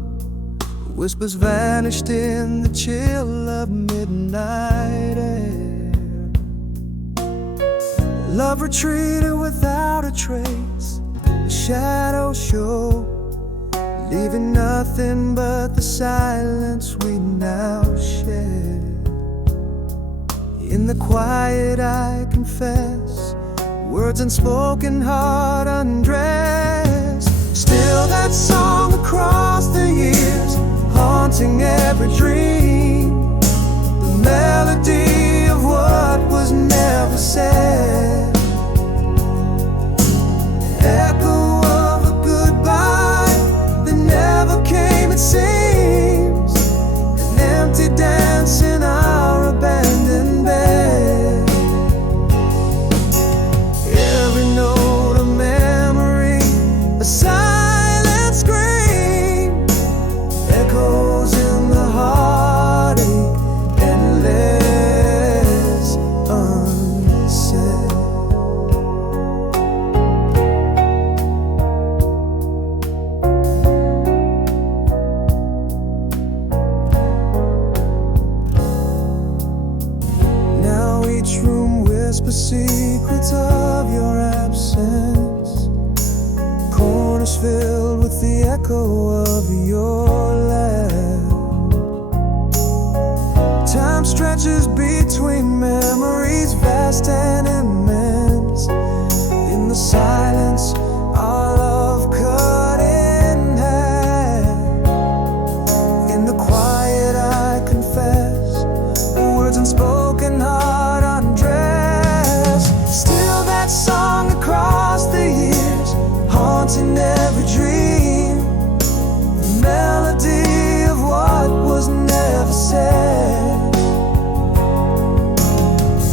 whispers vanished in the chill of midnight air. Love retreated without a trace, the shadows show, leaving nothing but the silence we now share. In the quiet I confess, words unspoken, heart undressed. Still that song across the years, haunting every dream, the melody of what was never said, the echo of a goodbye that never came, it seems, an empty dance in our abandoned bed. Silent scream echoes in the heartache, endless, unsaid. Now each room whispers secrets of your absence, corners filled with the echo of your laugh. Time stretches between memories, vast and immense. In the silence, our love cut in half. In the quiet, I confess, words unspoken, heart undressed. Still that song across the years, haunting every dream, the melody of what was never said,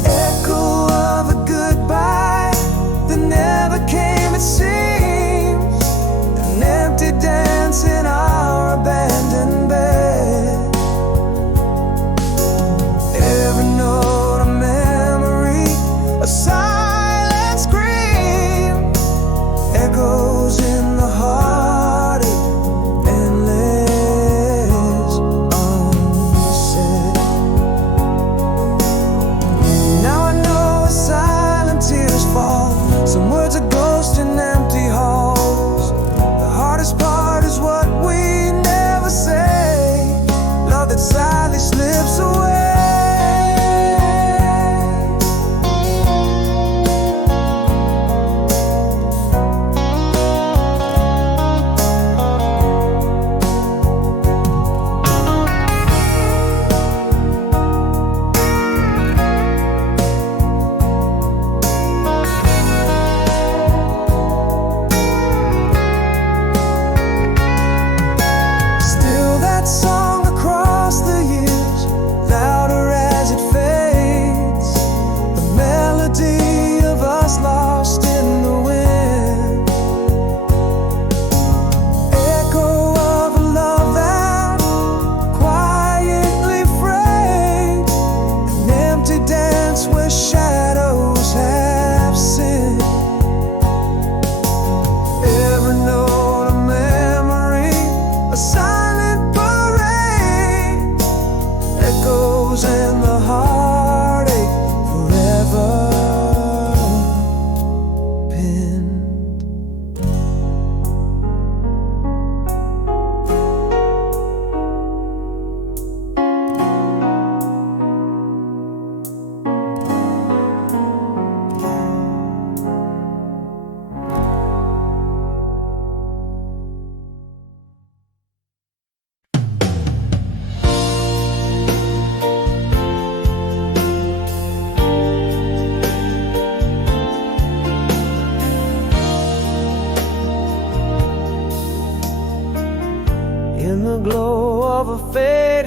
echo of a goodbye that never came, it seems, an empty dance in our abandoned bed. Every note a memory, a silent scream, echoes in the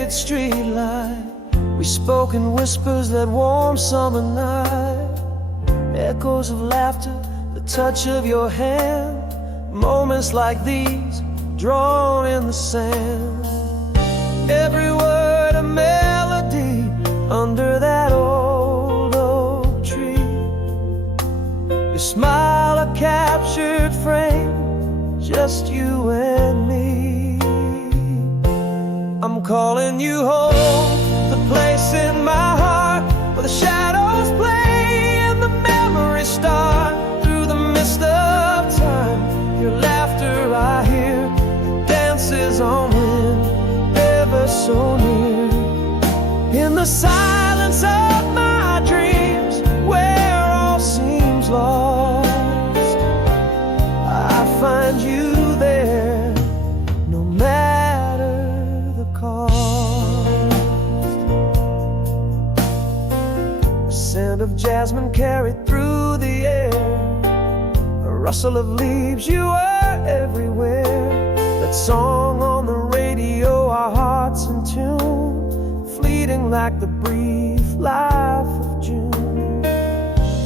faded street light. We spoke in whispers that warm summer night. Echoes of laughter, the touch of your hand. Moments like these, drawn in the sand. Every word a melody under that old oak tree. Your smile a captured frame, just you and me. I'm calling you home, the place in my heart where the shadows play and the memories start. Through the mist of time, your laughter I hear, it dances on wind, ever so near. In the silence of my dreams, where all seems lost, I find you there, no matter the cost. The scent of jasmine carried through the air, a rustle of leaves, you were everywhere. That song on the radio, our hearts in tune, fleeting like the brief life of June.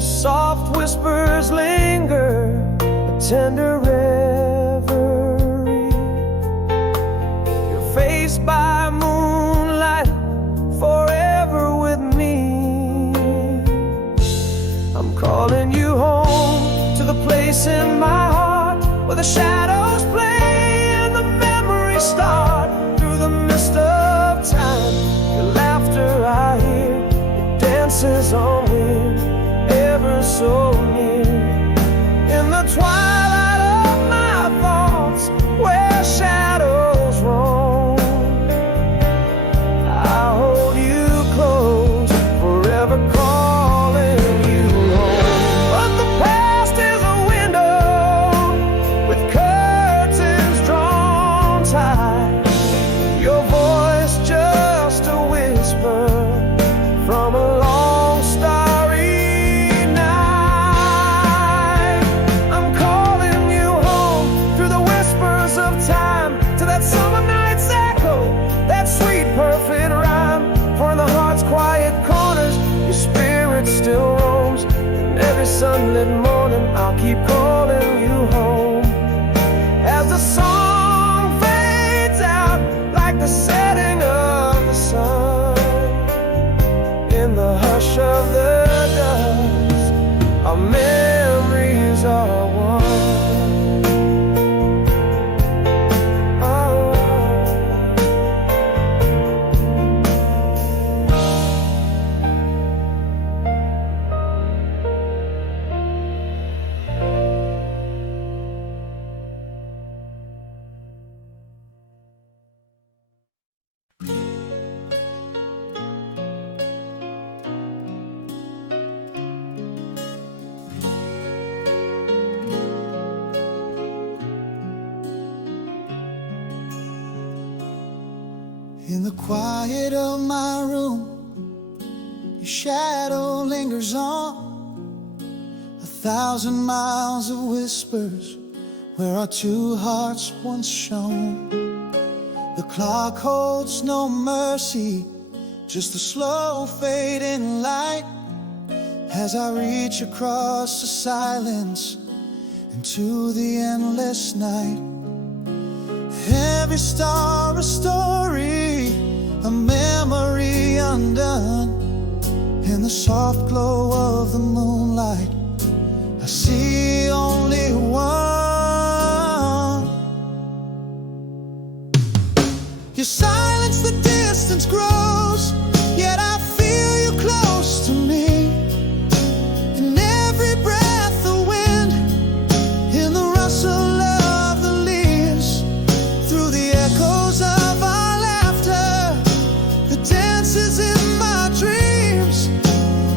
Soft whispers linger, a tender reverie. Your face by moonlight, forever with me. I'm calling you home, to the place in my heart where the shadows play and the memories start. Through the mist of time, your laughter I hear, it dances on wind, ever so near. In the twilight of my thoughts, where shadows roam, I hold you close, forever calling you home. But the past is a window with curtains drawn tight. Your voice just a whisper from a long starry night. I'm calling you home through the whispers of time, to that summer night's echo, that sweet perfect rhyme. For in the heart's quiet corners, your spirit still roams. And every sunlit morning, I'll keep calling you home. As the song fades out, like the setting of the sun, in the hush of the dusk, our memories are one. In the quiet of my room, your shadow lingers on. 1,000 miles of whispers where our two hearts once shone. The clock holds no mercy, just a slow fading light, as I reach across the silence into the endless night. Every star a story, a memory undone. In the soft glow of the moonlight, I see only one. You silence, the distance grows, yet I feel you close to me. In every breath of wind, in the rustle of the leaves, through the echoes of our laughter, the dances in my dreams.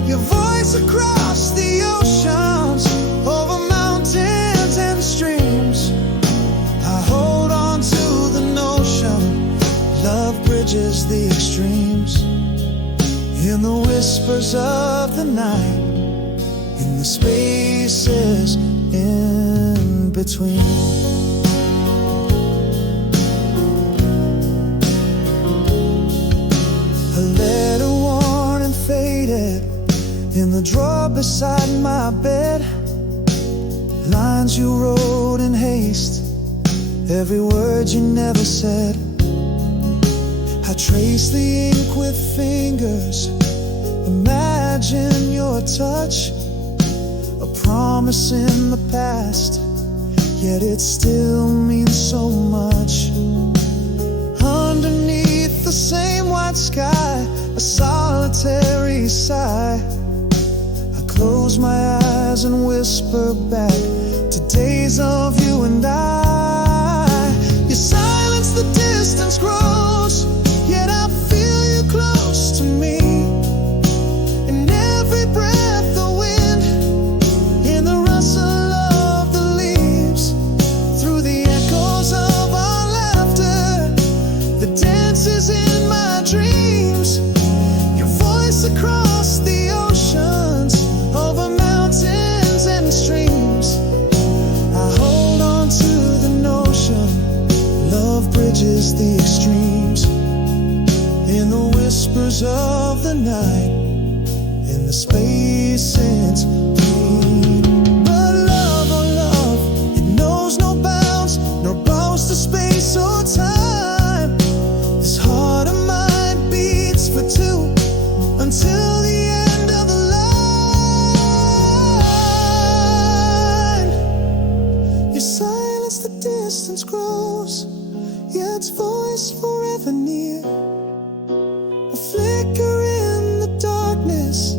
Your voice across the oceans, over mountains and streams. I hold on to the notion, love bridges the extremes. In the whispers of the night, in the spaces in between. beside my bed, lines you wrote in haste, every word you never said. I trace the ink with fingers, imagine your touch, a promise in the past, yet it still means so much. Underneath the same white sky, a solitary sigh. I close my eyes and whisper back to days of you and I. You silence, the distance grows, yet I feel you close to me. In every breath, the wind, in the rustle of the leaves, through the echoes of our laughter, the dances in my dreams. Your voice across the oceans, over mountains and streams. I hold on to the notion, love bridges the extremes. In the whispers of the night, in the space in between. But love, oh love, it knows no bounds, nor bounds to space or time. This heart of mine beats for two until the end of the line. Your silence, the distance grows, yet its voice forever near. A flicker in the darkness,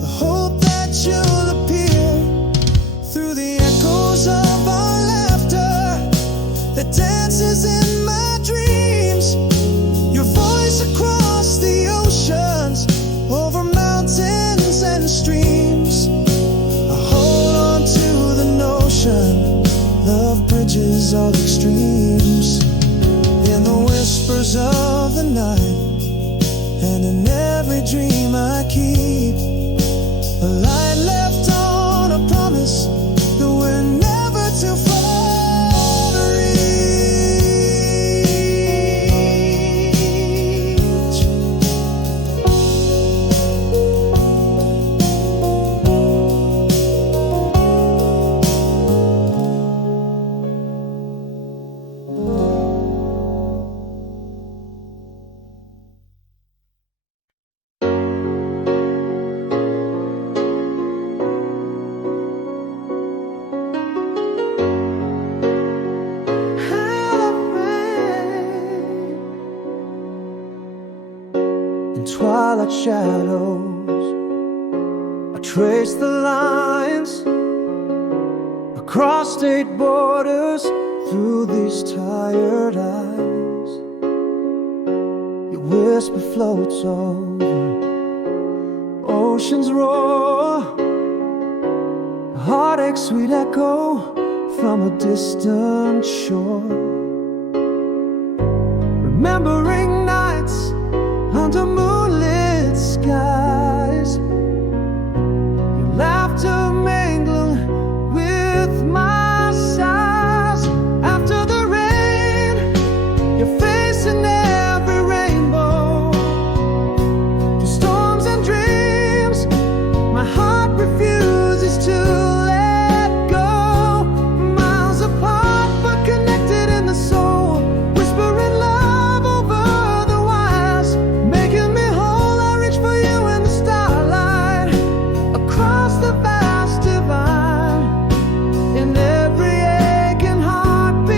the hope that you'll appear. Through the echoes of our laughter, that dances in my dreams. Your voice across the oceans, over mountains and streams. I hold on to the notion, love bridges all extremes. In the whispers of the night, and in every dream I keep, a light left on a promise that we're never too far to reach. In twilight shadows, I trace the lines across state borders, through these tired eyes. Your whisper floats over oceans roar, a heartache sweet echo from a distant shore. Remembering nights under moonlit skies, your laughter mingling with my sighs. After the rain, your face in every rainbow, through storms and dreams, my heart refuses to let go. Miles apart but connected in the soul, whispering love over the wires, making me whole. I reach for you in the starlight, across the vast divide. In every aching heartbeat,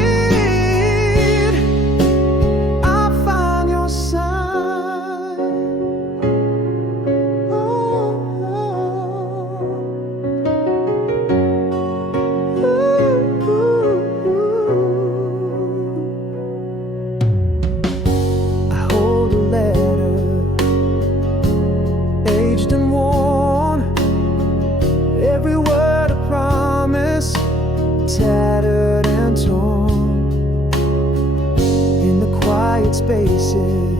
I find your sign. I hold a letter, aged and worn, every word a promise, tattered and torn. In the quiet spaces